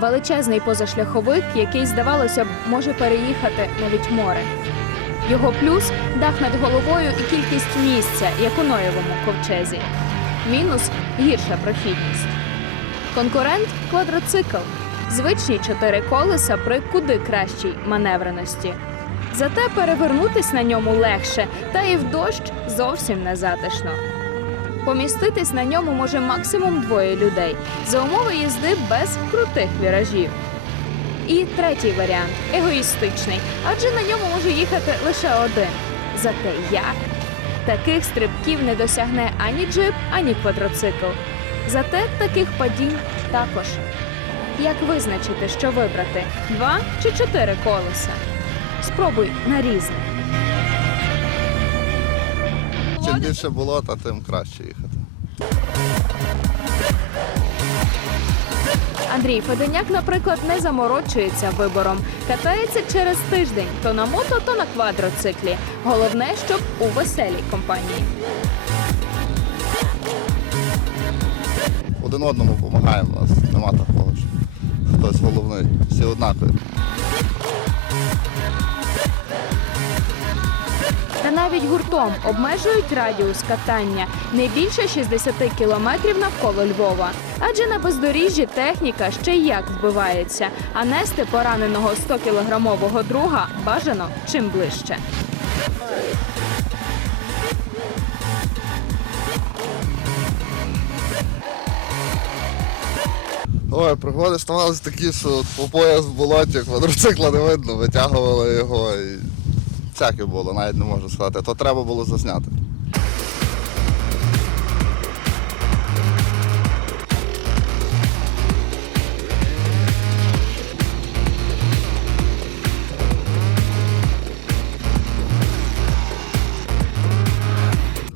величезний позашляховик, який, здавалося б, може переїхати навіть море. Його плюс дах над головою і кількість місця, як у Ноєвому ковчезі. Мінус гірша прохідність. Конкурент квадроцикл. Звичні чотири колеса при куди кращій маневреності. Зате перевернутись на ньому легше, та і в дощ зовсім не затишно. Поміститись на ньому може максимум двоє людей за умови їзди без крутих віражів. І третій варіант егоїстичний, адже на ньому може їхати лише один. Зате як? Таких стрибків не досягне ані джип, ані квадроцикл. Зате таких падінь також. Як визначити, що вибрати два чи чотири колеса? Спробуй на різне. Чим більше болота, тим краще їхати. Андрій Феденяк, наприклад, не заморочується вибором. Катається через тиждень то на мото, то на квадроциклі. Головне, щоб у веселій компанії. Один одному допомагаємо, у нас нема такого. що Хтось головний, всі однакові. Навіть гуртом обмежують радіус катання не більше 60 кілометрів навколо Львова. Адже на бездоріжжі техніка ще як вбивається, а нести пораненого 100-кілограмового друга бажано чим ближче. Ой, пригоди ставалися такі, що по пояс в болоті, квадроцикла не видно, витягували його і всяке було, навіть не можу сказати. То треба було засняти.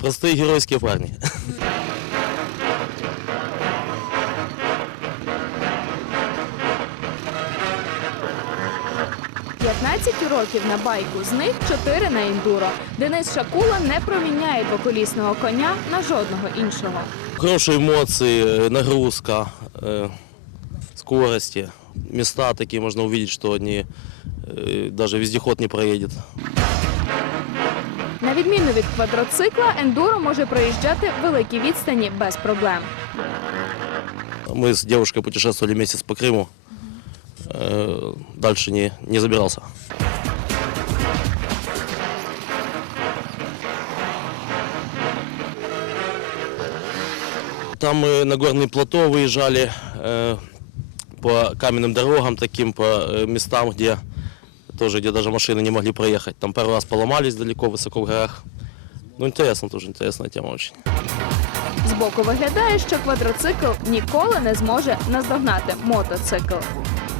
Простые геройские парни. 15 років на байку, з них 4 на ендуро. Денис Шакула не проміняє двоколісного коня на жодного іншого. Хорошие эмоции, э, нагрузка, э, скорости. Места такие можно увидеть, что они э, даже вездеход не проедет. На відміну від квадроцикла, ендуро може проїжджати великі відстані без проблем. Мы с девушкой путешествовали месяц по Крыму. Э, Дальше не, не забирался. Там мы на горные плато выезжали э, по каменным дорогам, таким по э, местам, где тоже, где даже машины не могли проехать. Там пару раз поломались далеко, высоко в горах. Ну, интересно тоже, интересная тема очень. Збоку виглядає, що квадроцикл ніколи не зможе наздогнати мотоцикл.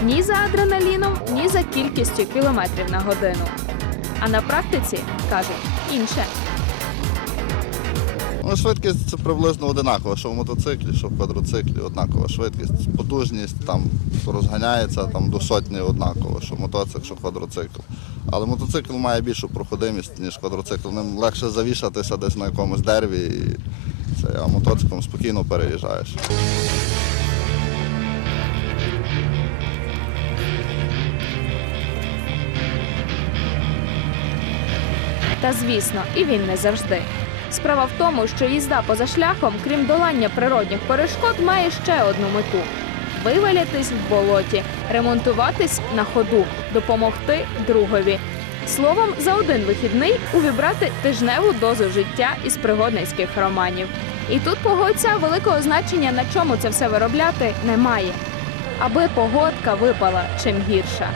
Ні за адреналіном, ні за кількістю кілометрів на годину. А на практиці кажуть інше. Ну, швидкість це приблизно одинакова, що в мотоциклі, що в квадроциклі однакова швидкість. Потужність там розганяється там, до сотні однаково, що мотоцикл, що квадроцикл. Але мотоцикл має більшу проходимість, ніж квадроцикл. Ним легше завішатися десь на якомусь дереві, і це, а мотоциклом спокійно переїжджаєш. Та звісно, і він не завжди. Справа в тому, що їзда поза шляхом, крім долання природних перешкод, має ще одну мету вивалятись в болоті, ремонтуватись на ходу, допомогти другові. Словом, за один вихідний увібрати тижневу дозу життя із пригодницьких романів. І тут погодься великого значення, на чому це все виробляти, немає. Аби погодка випала чим гірша.